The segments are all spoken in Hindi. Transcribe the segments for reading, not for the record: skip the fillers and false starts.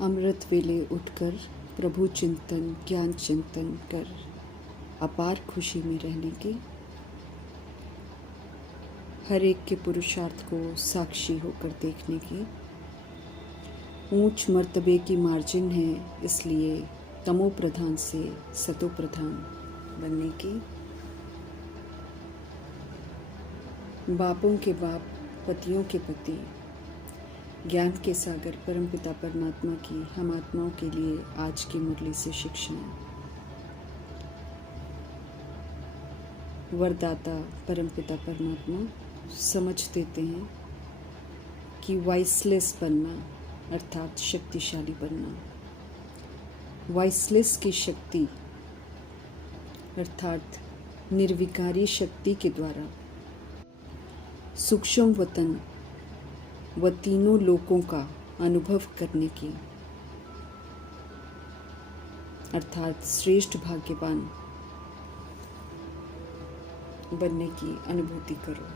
अमृत वेले उठकर प्रभु चिंतन ज्ञान चिंतन कर अपार खुशी में रहने की, हर एक के पुरुषार्थ को साक्षी होकर देखने की, ऊंच मर्तबे की मार्जिन है इसलिए तमो प्रधान से सतो प्रधान बनने की, बापों के बाप पतियों के पति ज्ञान के सागर परमपिता परमात्मा की हम आत्माओं के लिए आज की मुरली से शिक्षाएं। वरदाता परमपिता परमात्मा समझ देते हैं कि वाइसलेस बनना अर्थात शक्तिशाली बनना, वाइसलेस की शक्ति अर्थात निर्विकारी शक्ति के द्वारा सूक्ष्म वतन व तीनों लोकों का अनुभव करने की अर्थात श्रेष्ठ भाग्यवान बनने की अनुभूति करो।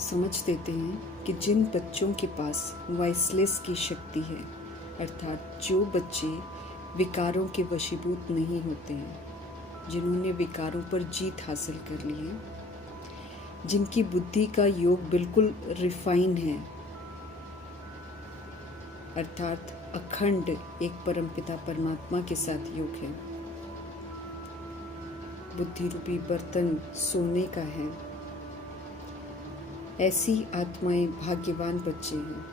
समझ देते हैं कि जिन बच्चों के पास वाइसलेस की शक्ति है अर्थात जो बच्चे विकारों के वशीभूत नहीं होते हैं, जिन्होंने विकारों पर जीत हासिल कर ली है, जिनकी बुद्धि का योग बिल्कुल रिफाइन है अर्थात अखंड एक परमपिता परमात्मा के साथ योग है, बुद्धि रूपी बर्तन सोने का है, ऐसी आत्माएं भाग्यवान बच्चे हैं।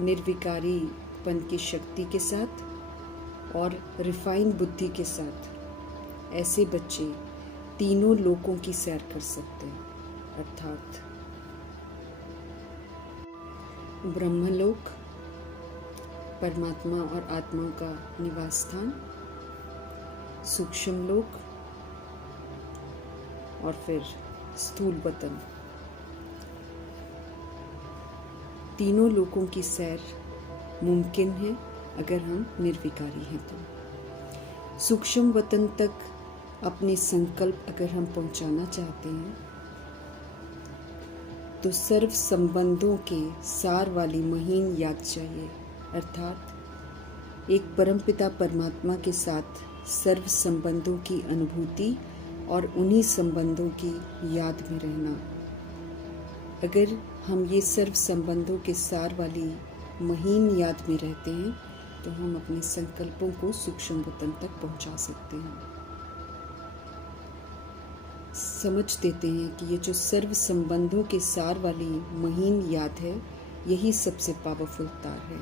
निर्विकारीपन की शक्ति के साथ और रिफाइन बुद्धि के साथ ऐसे बच्चे तीनों लोकों की सैर कर सकते हैं अर्थात ब्रह्मलोक परमात्मा और आत्मा का निवास स्थान, सूक्ष्म लोक और फिर स्थूल वतन, तीनों लोकों की सैर मुमकिन है अगर हम निर्विकारी हैं तो। सूक्ष्म वतन तक अपने संकल्प अगर हम पहुंचाना चाहते हैं तो सर्व संबंधों के सार वाली महीन याद चाहिए अर्थात एक परमपिता परमात्मा के साथ सर्व संबंधों की अनुभूति और उन्हीं संबंधों की याद में रहना। अगर हम ये सर्व संबंधों के सार वाली महीन याद में रहते हैं तो हम अपने संकल्पों को सूक्ष्म वतन तक पहुंचा सकते हैं। समझ देते हैं कि ये जो सर्व संबंधों के सार वाली महीन याद है यही सबसे पावरफुल तार है।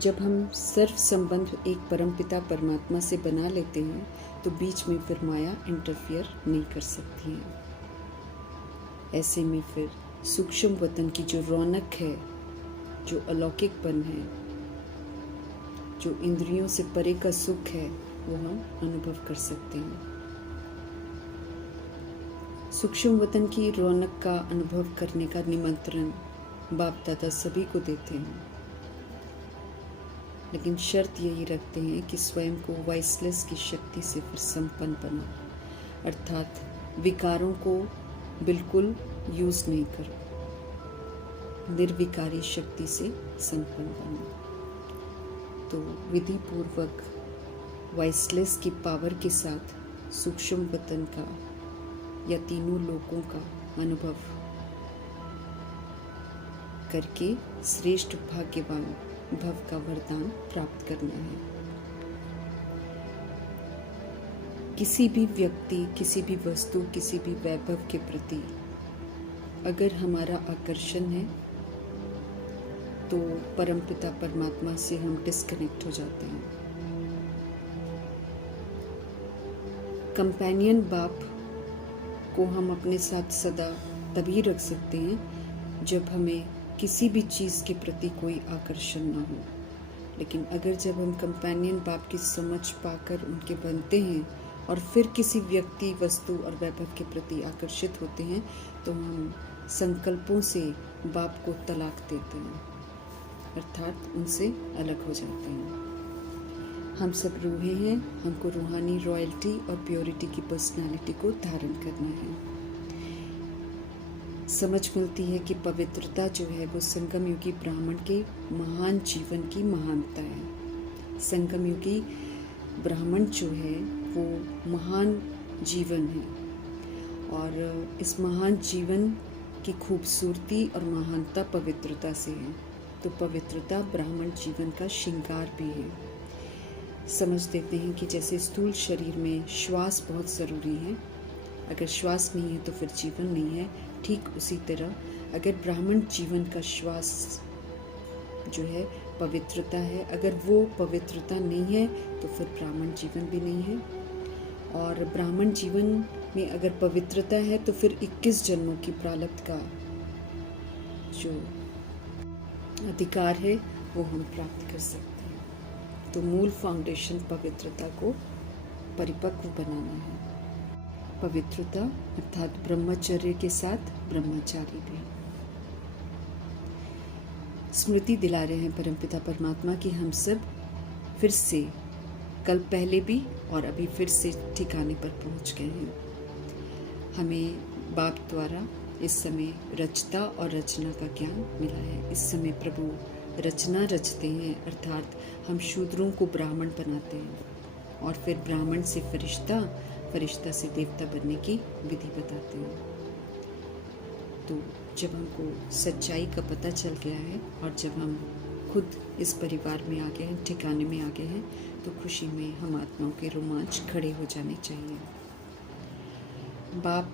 जब हम सर्व संबंध एक परमपिता परमात्मा से बना लेते हैं तो बीच में फिर माया इंटरफियर नहीं कर सकती है। ऐसे में फिर सूक्ष्म वतन की जो रौनक है, जो अलौकिकपन है, जो इंद्रियों से परे का सुख है, वो हम अनुभव कर सकते हैं। सूक्ष्म वतन की रौनक का अनुभव करने का निमंत्रण बाप दादा सभी को देते हैं, लेकिन शर्त यही रखते हैं कि स्वयं को वाइसलेस की शक्ति से फिर संपन्न बना अर्थात विकारों को बिल्कुल यूज नहीं करो, निर्विकारी शक्ति से संपन्न बना। तो विधि पूर्वक वाइसलेस की पावर के साथ सूक्ष्म वतन का या तीनों लोकों का अनुभव करके श्रेष्ठ भाग्यवान भव का वरदान प्राप्त करना है। किसी भी व्यक्ति, किसी भी वस्तु, किसी भी वैभव के प्रति अगर हमारा आकर्षण है तो परमपिता परमात्मा से हम डिस्कनेक्ट हो जाते हैं। कंपेनियन बाप को हम अपने साथ सदा तभी रख सकते हैं जब हमें किसी भी चीज़ के प्रति कोई आकर्षण ना हो। लेकिन अगर जब हम कंपेनियन बाप की समझ पाकर उनके बनते हैं और फिर किसी व्यक्ति, वस्तु और वैभव के प्रति आकर्षित होते हैं तो हम संकल्पों से बाप को तलाक देते हैं अर्थात उनसे अलग हो जाते हैं। हम सब रूहें हैं, हमको रूहानी रॉयल्टी और प्योरिटी की पर्सनालिटी को धारण करना है। समझ मिलती है कि पवित्रता जो है वो संगम युगी ब्राह्मण के महान जीवन की महानता है। संगम युगी ब्राह्मण जो है वो महान जीवन है और इस महान जीवन की खूबसूरती और महानता पवित्रता से है। तो पवित्रता ब्राह्मण जीवन का श्रृंगार भी है। समझ देते हैं कि जैसे स्थूल शरीर में श्वास बहुत ज़रूरी है, अगर श्वास नहीं है तो फिर जीवन नहीं है, ठीक उसी तरह अगर ब्राह्मण जीवन का श्वास जो है पवित्रता है, अगर वो पवित्रता नहीं है तो फिर ब्राह्मण जीवन भी नहीं है। और ब्राह्मण जीवन में अगर पवित्रता है तो फिर 21 जन्मों की प्रारब्ध का जो अधिकार है वो हम प्राप्त कर सकते हैं। तो मूल फाउंडेशन पवित्रता को परिपक्व बनाना है। पवित्रता अर्थात ब्रह्मचर्य के साथ ब्रह्मचारी भी। स्मृति दिला रहे हैं परमपिता परमात्मा कि हम सब फिर से कल पहले भी और अभी फिर से ठिकाने पर पहुंच गए हैं। हमें बाप द्वारा इस समय रचता और रचना का ज्ञान मिला है। इस समय प्रभु रचना रचते हैं, अर्थात हम शूद्रों को ब्राह्मण बनाते हैं और फिर ब्राह्मण से फरिश्ता, फरिश्ता से देवता बनने की विधि बताते हैं। तो जब हमको सच्चाई का पता चल गया है और जब हम खुद इस परिवार में आ गए हैं, ठिकाने में आ गए हैं, तो खुशी में हम आत्माओं के रोमांच खड़े हो जाने चाहिए। बाप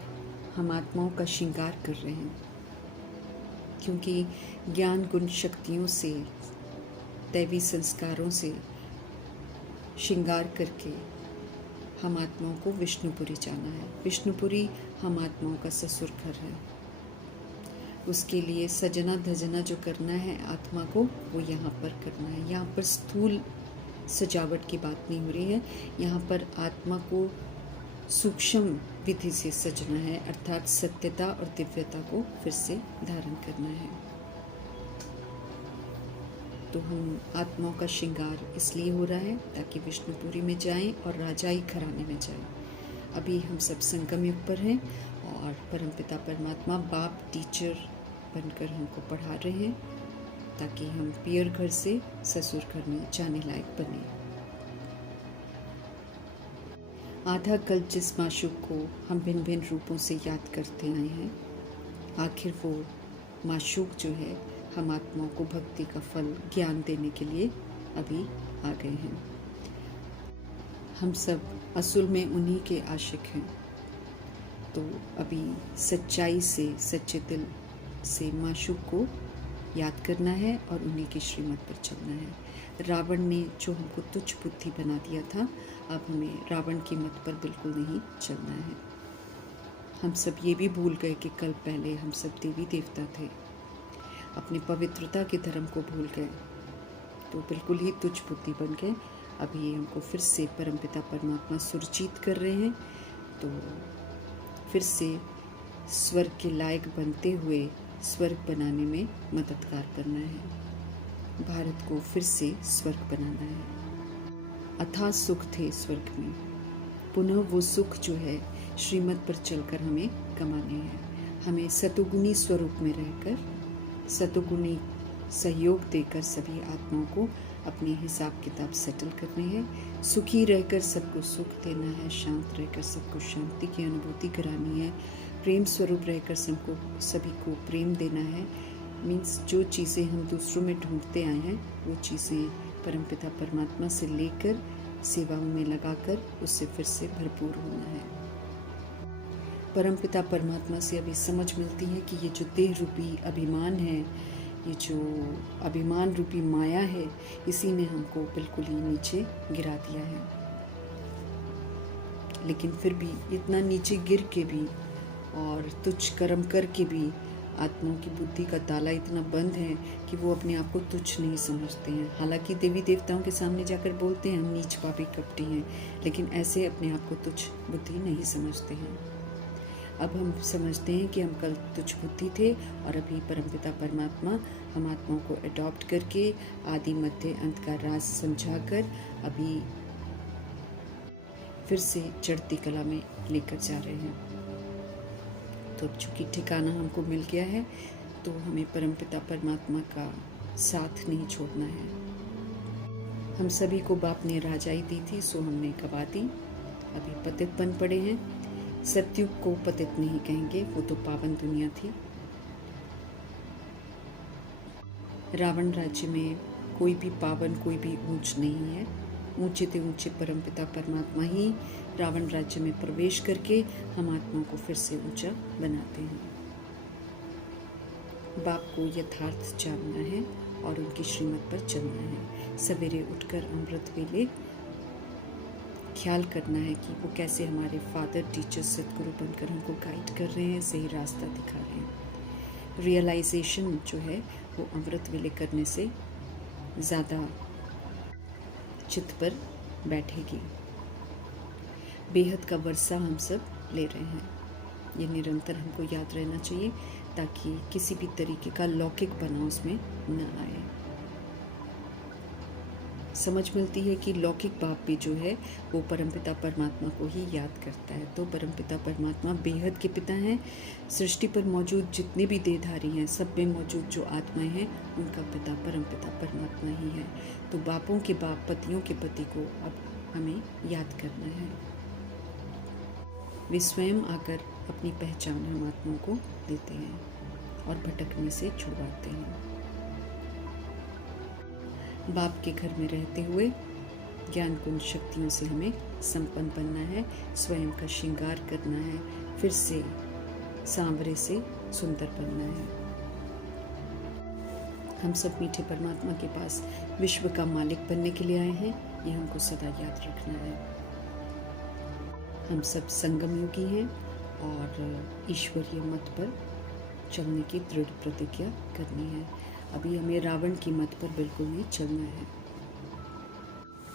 हम आत्माओं का श्रृंगार कर रहे हैं क्योंकि ज्ञान गुण शक्तियों से, दैवी संस्कारों से श्रृंगार करके हम आत्माओं को विष्णुपुरी जाना है। विष्णुपुरी हम आत्माओं का ससुर घर है। उसके लिए सजना धजना जो करना है आत्मा को, वो यहाँ पर करना है। यहाँ पर स्थूल सजावट की बात नहीं हो रही है, यहाँ पर आत्मा को सूक्ष्म विधि से सजना है, अर्थात सत्यता और दिव्यता को फिर से धारण करना है। तो हम आत्माओं का श्रृंगार इसलिए हो रहा है ताकि विष्णुपुरी में जाएं और राजाई घराने में जाएं। अभी हम सब संगम युग पर हैं और परमपिता परमात्मा बाप टीचर बनकर हमको पढ़ा रहे हैं ताकि हम पियर घर से ससुर घर में जाने लायक बने। आधा कल्प जिस माशूक को हम भिन्न भिन्न रूपों से याद करते आए हैं, आखिर वो माशूक जो है हम आत्माओं को भक्ति का फल ज्ञान देने के लिए अभी आ गए हैं। हम सब असल में उन्हीं के आशिक हैं। तो अभी सच्चाई से, सच्चे दिल से माशूक को याद करना है और उन्हीं की श्रीमत पर चलना है। रावण ने जो हमको तुच्छ बुद्धि बना दिया था, अब हमें रावण की मत पर बिल्कुल नहीं चलना है। हम सब ये भी भूल गए कि कल पहले हम सब देवी देवता थे, अपनी पवित्रता के धर्म को भूल गए, तो बिल्कुल ही तुच्छ बुद्धि बन गए। अभी हमको फिर से परमपिता परमात्मा सुरजीत कर रहे हैं, तो फिर से स्वर्ग के लायक बनते हुए स्वर्ग बनाने में मददगार करना है। भारत को फिर से स्वर्ग बनाना है। अथाह सुख थे स्वर्ग में, पुनः वो सुख जो है श्रीमत पर चलकर हमें कमाने हैं। हमें सतोगुणी स्वरूप में रहकर, सतोगुणी सहयोग देकर सभी आत्माओं को अपने हिसाब किताब सेटल करने हैं। सुखी रहकर सबको सुख देना है, शांत रहकर सबको शांति की अनुभूति करानी है, प्रेम स्वरूप रहकर सबको, सभी को प्रेम देना है। मीन्स जो चीज़ें हम दूसरों में ढूंढते आए हैं वो चीज़ें परमपिता परमात्मा से लेकर सेवाओं में लगाकर उससे फिर से भरपूर होना है। परमपिता परमात्मा से अभी समझ मिलती है कि ये जो देह रूपी अभिमान है, ये जो अभिमान रूपी माया है, इसी ने हमको बिल्कुल ही नीचे गिरा दिया है। लेकिन फिर भी इतना नीचे गिर के भी और तुच्छ कर्म करके भी आत्माओं की बुद्धि का ताला इतना बंद है कि वो अपने आप को तुच्छ नहीं समझते हैं। हालांकि देवी देवताओं के सामने जाकर बोलते हैं हम नीच पापी कपटी हैं, लेकिन ऐसे अपने आप को तुच्छ बुद्धि नहीं समझते हैं। अब हम समझते हैं कि हम कल तुच्छ बुद्धि थे और अभी परमपिता परमात्मा हम आत्माओं को अडॉप्ट करके आदि मध्य अंत का राज समझाकर अभी फिर से चढ़ती कला में लेकर जा रहे हैं। तो अब चूँकि ठिकाना हमको मिल गया है तो हमें परमपिता परमात्मा का साथ नहीं छोड़ना है। हम सभी को बाप ने राजाई दी थी, सो हमने गवा दी, अभी पतित बन पड़े हैं। सतयुग को पतित नहीं कहेंगे, वो तो पावन दुनिया थी। रावण राज्य में कोई भी पावन, कोई भी ऊंच नहीं है। ऊंचे से ऊंचे परमपिता परमात्मा ही रावण राज्य में प्रवेश करके हम आत्मा को फिर से ऊंचा बनाते हैं। बाप को यथार्थ जानना है और उनकी श्रीमत पर चलना है। सवेरे उठकर अमृत वेले ख्याल करना है कि वो कैसे हमारे फादर, टीचर, सदगुरु बनकर हमको गाइड कर रहे हैं, सही रास्ता दिखा रहे हैं। रियलाइजेशन जो है वो अमृत वेले करने से ज़्यादा चित्त पर बैठेगी। बेहद का वर्षा हम सब ले रहे हैं, ये निरंतर हमको याद रहना चाहिए ताकि किसी भी तरीके का लौकिक बना उसमें न आए। समझ मिलती है कि लौकिक बाप भी जो है वो परमपिता परमात्मा को ही याद करता है। तो परमपिता परमात्मा बेहद के पिता हैं। सृष्टि पर मौजूद जितने भी देहधारी हैं, सब में मौजूद जो आत्माएं हैं, उनका पिता परमपिता परमात्मा ही है। तो बापों के बाप, पतियों के पति को अब हमें याद करना है। वे स्वयं आकर अपनी पहचान हम आत्माओं को देते हैं और भटकने से छुड़वाते हैं। बाप के घर में रहते हुए ज्ञान कुंज शक्तियों से हमें संपन्न बनना है, स्वयं का श्रृंगार करना है, फिर से सांवरे से सुंदर बनना है। हम सब मीठे परमात्मा के पास विश्व का मालिक बनने के लिए आए हैं, ये हमको सदा याद रखना है। हम सब संगम योगी हैं और ईश्वरीय मत पर चलने की दृढ़ प्रतिज्ञा करनी है। अभी हमें रावण की मत पर बिल्कुल नहीं चलना है।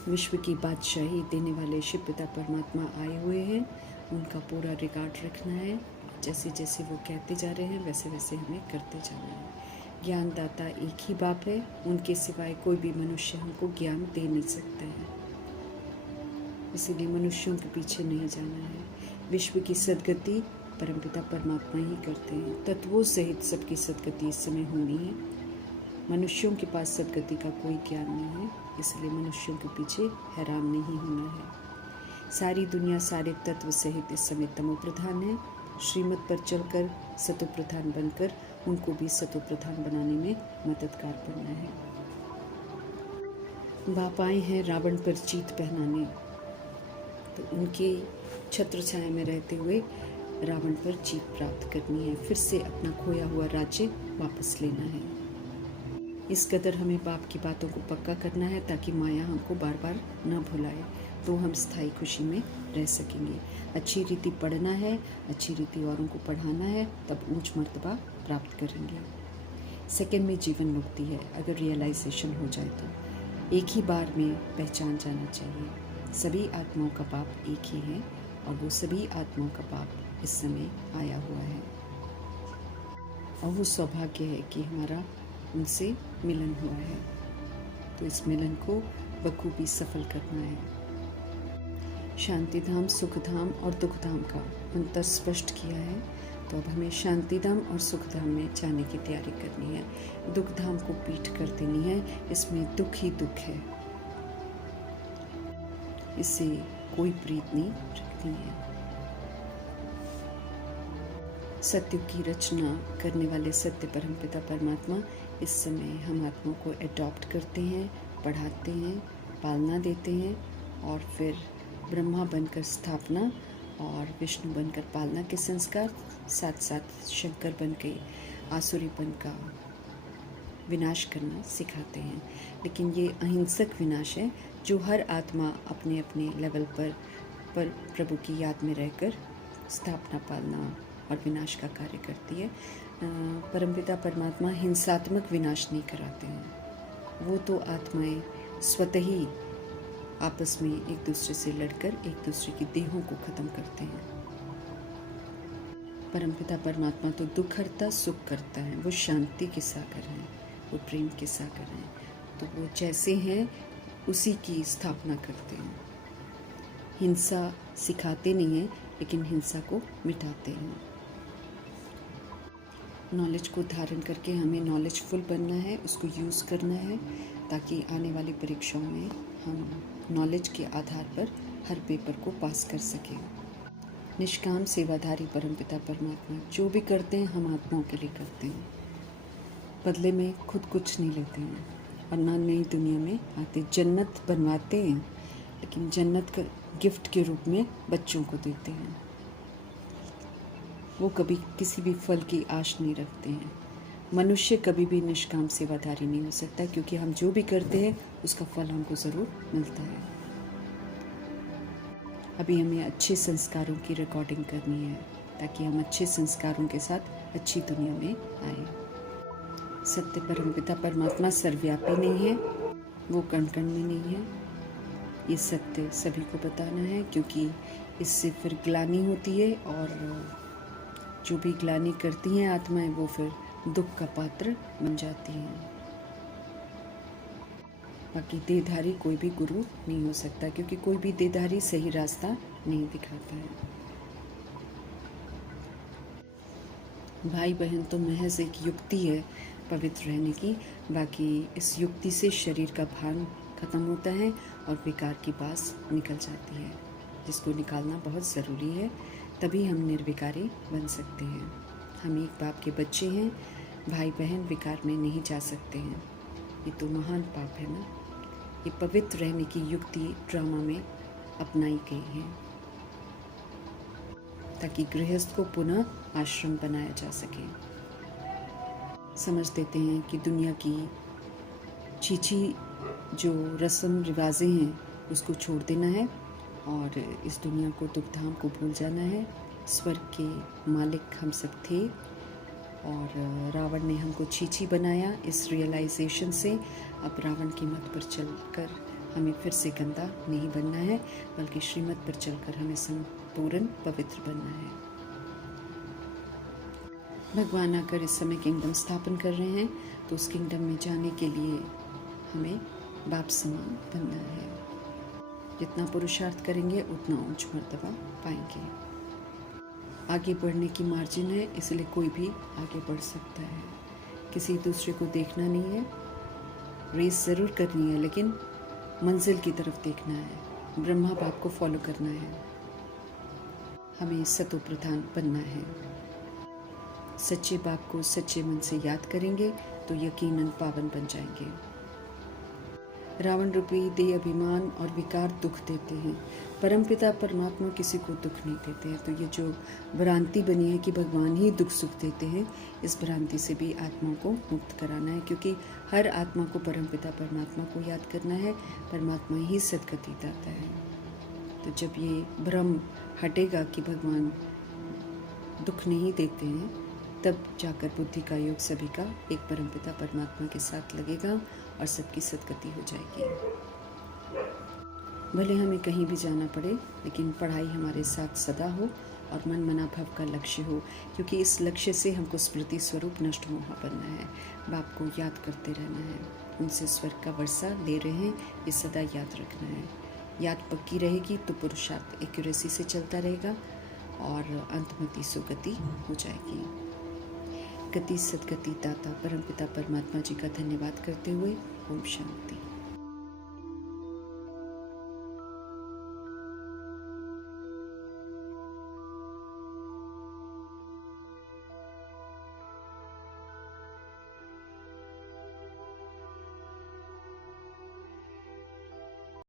विश्व की बादशाही देने वाले शिव पिता परमात्मा आए हुए हैं, उनका पूरा रिकॉर्ड रखना है। जैसे जैसे वो कहते जा रहे हैं वैसे वैसे हमें करते जाना है। ज्ञानदाता एक ही बाप है, उनके सिवाय कोई भी मनुष्य हमको ज्ञान दे नहीं सकता है, इसीलिए मनुष्यों के पीछे नहीं जाना है। विश्व की सदगति परमपिता परमात्मा ही करते हैं। तत्वों सहित सबकी सदगति इस समय होनी है। मनुष्यों के पास सदगति का कोई ज्ञान नहीं है, इसलिए मनुष्यों के पीछे हैरान नहीं होना है। सारी दुनिया सारे तत्व सहित इस समय तमो प्रधान है। श्रीमत पर चलकर सतो प्रधान बनकर उनको भी सतो प्रधान बनाने में मददगार बनना है। बाप आए हैं रावण पर जीत पहनाने, तो उनके छत्र छाया में रहते हुए रावण पर जीत प्राप्त करनी है, फिर से अपना खोया हुआ राज्य वापस लेना है। इस कदर हमें बाप की बातों को पक्का करना है ताकि माया हमको बार बार न भुलाए, तो हम स्थायी खुशी में रह सकेंगे। अच्छी रीति पढ़ना है, अच्छी रीति औरों को पढ़ाना है, तब ऊंच मर्तबा प्राप्त करेंगे। सेकंड में जीवन मुक्ति है, अगर रियलाइजेशन हो जाए तो। एक ही बार में पहचान जाना चाहिए, सभी आत्माओं का बाप एक ही है और वो सभी आत्माओं का बाप इस समय आया हुआ है। और वो सौभाग्य है कि हमारा उनसे मिलन हुआ है, तो इस मिलन को बखूबी सफल करना है। शांति धाम, सुख धाम और दुख धाम का अंतर स्पष्ट किया है, तो अब हमें शांति धाम और सुख धाम में जाने की तैयारी करनी है। दुख धाम को पीठ कर देनी है, इसमें दुख ही दुख है, इससे कोई प्रीत नहीं रखनी है। सत्य की रचना करने वाले सत्य परमपिता परमात्मा इस समय हम आत्मा को एडॉप्ट करते हैं, पढ़ाते हैं, पालना देते हैं और फिर ब्रह्मा बनकर स्थापना और विष्णु बनकर पालना के संस्कार, साथ साथ शंकर बन के आसुरीपन का विनाश करना सिखाते हैं। लेकिन ये अहिंसक विनाश है जो हर आत्मा अपने अपने लेवल पर प्रभु की याद में रहकर स्थापना, पालना और विनाश का कार्य करती है। परमपिता परमात्मा हिंसात्मक विनाश नहीं कराते हैं, वो तो आत्माएं स्वतः ही आपस में एक दूसरे से लड़कर एक दूसरे की देहों को खत्म करते हैं। परमपिता परमात्मा तो दुख हरता, सुख करता है, वो शांति के सागर हैं, वो प्रेम के सागर हैं, तो वो जैसे हैं उसी की स्थापना करते हैं। हिंसा सिखाते नहीं हैं, लेकिन हिंसा को मिटाते हैं। नॉलेज को धारण करके हमें नॉलेजफुल बनना है, उसको यूज़ करना है, ताकि आने वाली परीक्षाओं में हम नॉलेज के आधार पर हर पेपर को पास कर सकें। निष्काम सेवाधारी परमपिता परमात्मा जो भी करते हैं हम आत्माओं के लिए करते हैं, बदले में खुद कुछ नहीं लेते हैं और ना नई दुनिया में आते। जन्नत बनवाते हैं लेकिन जन्नत का गिफ्ट के रूप में बच्चों को देते हैं। वो कभी किसी भी फल की आश नहीं रखते हैं। मनुष्य कभी भी निष्काम सेवाधारी नहीं हो सकता, क्योंकि हम जो भी करते हैं उसका फल हमको ज़रूर मिलता है। अभी हमें अच्छे संस्कारों की रिकॉर्डिंग करनी है, ताकि हम अच्छे संस्कारों के साथ अच्छी दुनिया में आए। सत्य परमपिता परमात्मा सर्वव्यापी नहीं है, वो कण कण में नहीं है। ये सत्य सभी को बताना है, क्योंकि इससे फिर ग्लानि होती है और जो भी ग्लानि करती हैं आत्माएं वो फिर दुख का पात्र बन जाती हैं। बाकी देहधारी कोई भी गुरु नहीं हो सकता, क्योंकि कोई भी देहधारी सही रास्ता नहीं दिखाता है। भाई बहन तो महज एक युक्ति है पवित्र रहने की। बाकी इस युक्ति से शरीर का भान खत्म होता है और विकार की बास निकल जाती है, जिसको निकालना बहुत ज़रूरी है। तभी हम निर्विकारी बन सकते हैं। हम एक बाप के बच्चे हैं, भाई बहन विकार में नहीं जा सकते हैं। ये तो महान पाप है ना। ये पवित्र रहने की युक्ति ड्रामा में अपनाई गई है, ताकि गृहस्थ को पुनः आश्रम बनाया जा सके। समझ देते हैं कि दुनिया की चीची जो रस्म रिवाजें हैं उसको छोड़ देना है और इस दुनिया को दुख धाम को भूल जाना है। स्वर्ग के मालिक हम सब थे और रावण ने हमको छीछी बनाया। इस रियलाइजेशन से अब रावण की मत पर चलकर हमें फिर से गंदा नहीं बनना है, बल्कि श्रीमत पर चलकर हमें संपूर्ण पवित्र बनना है। भगवान आकर इस समय किंगडम स्थापन कर रहे हैं, तो उस किंगडम में जाने के लिए हमें बाप समान बनना है। जितना पुरुषार्थ करेंगे उतना उच्च मर्तबा पाएंगे। आगे बढ़ने की मार्जिन है, इसलिए कोई भी आगे बढ़ सकता है। किसी दूसरे को देखना नहीं है, रेस ज़रूर करनी है, लेकिन मंजिल की तरफ देखना है। ब्रह्मा बाप को फॉलो करना है। हमें सतो प्रधान बनना है। सच्चे बाप को सच्चे मन से याद करेंगे तो यकीनन पावन बन जाएंगे। रावण रूपी देह अभिमान और विकार दुख देते हैं। परमपिता परमात्मा किसी को दुख नहीं देते हैं। तो ये जो भ्रांति बनी है कि भगवान ही दुख सुख देते हैं, इस भ्रांति से भी आत्मा को मुक्त कराना है, क्योंकि हर आत्मा को परमपिता परमात्मा को याद करना है। परमात्मा ही सद्गति दाता है। तो जब ये भ्रम हटेगा कि भगवान दुख नहीं देते हैं, तब जाकर बुद्धि का योग सभी का एक परमपिता परमात्मा के साथ लगेगा और सबकी सद्गति हो जाएगी। भले हमें कहीं भी जाना पड़े, लेकिन पढ़ाई हमारे साथ सदा हो और मन मना भव का लक्ष्य हो, क्योंकि इस लक्ष्य से हमको स्मृति स्वरूप नष्ट मोहा बनना है। बाप को याद करते रहना है। उनसे स्वर्ग का वर्षा ले रहे हैं, ये सदा याद रखना है। याद पक्की रहेगी तो पुरुषार्थ एक्यूरेसी से चलता रहेगा और अंतमति सुगति हो जाएगी। गति सद्गति दाता परमपिता परमात्मा जी का धन्यवाद करते हुए ओम शांति।